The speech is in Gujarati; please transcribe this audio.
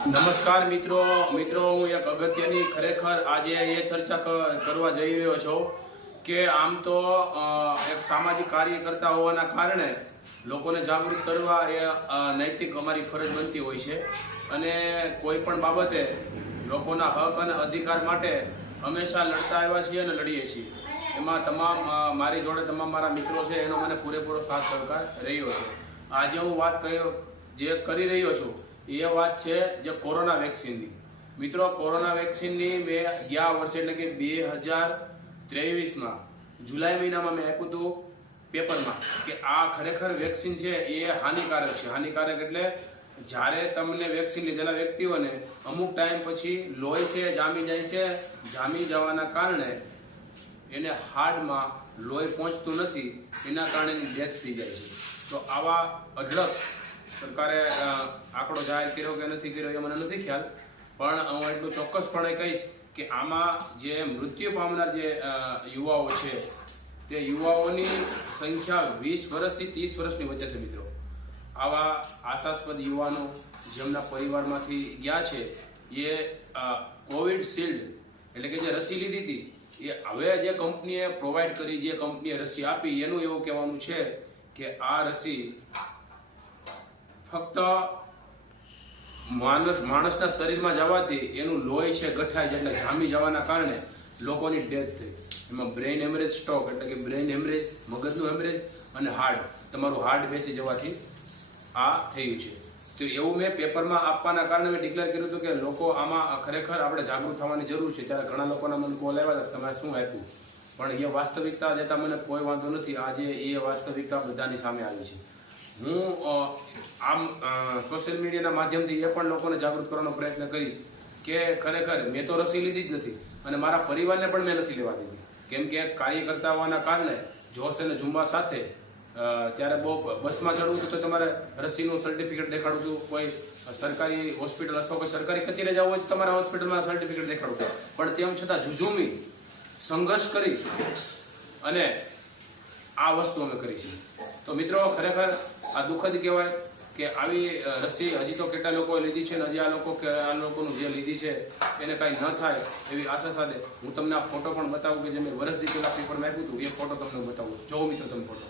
નમસ્કાર મિત્રો. મિત્રો, હું એક અગત્યની ખરેખર આજે એ ચર્ચા કરવા જઈ રહ્યો છું કે આમ તો એક સામાજિક કાર્યકર્તા હોવાના કારણે લોકોને જાગૃત કરવા એ નૈતિક અમારી ફરજ બનતી હોય છે. અને કોઈ પણ બાબતે લોકોના હક અને અધિકાર માટે હંમેશા લડતા આવ્યા છીએ અને લડીએ છીએ. એમાં તમામ મારી જોડે તમામ મારા મિત્રો છે, એનો મને પૂરેપૂરો સાથ સહકાર રહ્યો છે. આજે હું વાત કહ્યો જે કરી રહ્યો છું એ વાત છે જે કોરોના વેક્સિનની. મિત્રો, કોરોના વેક્સિનની મેં ગયા વર્ષે એટલે કે બે હજાર ત્રેવીસમાં, જુલાઈ મહિનામાં મેં આપ્યું હતું પેપરમાં કે આ ખરેખર વેક્સિન છે એ હાનિકારક છે. હાનિકારક એટલે જ્યારે તમને વેક્સિન લીધેલા વ્યક્તિઓને અમુક ટાઈમ પછી લોહી છે, જામી જાય છે, જામી જવાના કારણે એને હાર્ડમાં લોહી પહોંચતું નથી, એના કારણે ડેથ થઈ જાય છે. તો આવા અઢળક સરકારે આંકડો જાહેર કર્યો કે નથી કર્યો એ મને નથી ખ્યાલ પણ હું એટલું ચોક્કસપણે કહીશ કે આમાં જે મૃત્યુ પામનાર જે યુવાઓ છે તે યુવાઓની સંખ્યા વીસ વર્ષથી ત્રીસ વર્ષની વચ્ચે છે મિત્રો. આવા આશાસ્પદ યુવાનો જેમના પરિવારમાંથી ગયા છે એ અ, કોવિડ શિલ્ડ એટલે કે જે રસી લીધી હતી એ હવે જે કંપનીએ પ્રોવાઈડ કરી જે કંપનીએ રસી આપી એનું એવું કહેવાનું છે કે આ રસી ફક્ત માણસ માણસના શરીરમાં જવાથી એનું લોહી છે ગઠાઈ જાય એટલે જામી જવાના કારણે લોકોની ડેથ થઈ. એમાં બ્રેઇન હેમરેજ સ્ટ્રોક એટલે કે બ્રેઇન હેમરેજ, મગજનું હેમરેજ અને હાર્ટ તમારું હાર્ટ બેસી જવાથી આ થયું છે. તો એવું મેં પેપરમાં આપવાના કારણે મેં ડિક્લેર કર્યું હતું કે લોકો આમાં ખરેખર આપણે જાગૃત થવાની જરૂર છે. ત્યારે ઘણા લોકોના મને કોલ આવ્યા હતા તમારે શું આપ્યું? પણ એ વાસ્તવિકતા દેતા મને કોઈ વાંધો નથી. આજે એ વાસ્તવિકતા બધાની સામે આવી છે. હું આમ સોશિયલ મીડિયાના માધ્યમથી એ પણ લોકોને જાગૃત કરવાનો પ્રયત્ન કરીશ કે ખરેખર મેં તો રસી લીધી જ નથી અને મારા પરિવારને પણ મેં નથી લેવા દીધી. કેમ કે કાર્યકર્તા હોવાના કારણે જોશ અને ઝુંબા સાથે ત્યારે બહુ બસમાં ચડવું તો તમારે રસીનું સર્ટિફિકેટ દેખાડવું હતું, કોઈ સરકારી હોસ્પિટલ અથવા કોઈ સરકારી કચેરી જવું હોય તો તમારા હોસ્પિટલમાં સર્ટિફિકેટ દેખાડવું પણ તેમ છતાં ઝુઝુમી સંઘર્ષ કરી અને આ વસ્તુ અમે કરી છે. તો મિત્રો, ખરેખર આ દુઃખદ કહેવાય કે આવી રસી હજી તો કેટલા લોકોએ લીધી છે ને હજી આ લોકો કે, આ લોકોનું જે લીધી છે, એને કાંઈ ન થાય એવી આશા સાથે હું તમને આ ફોટો પણ બતાવું કે જે મેં વર્ષ દી પહેલા પેપરમાં આપ્યું હતું, એ ફોટો તમને બતાવું જો મિત્રો તમે ફોટો.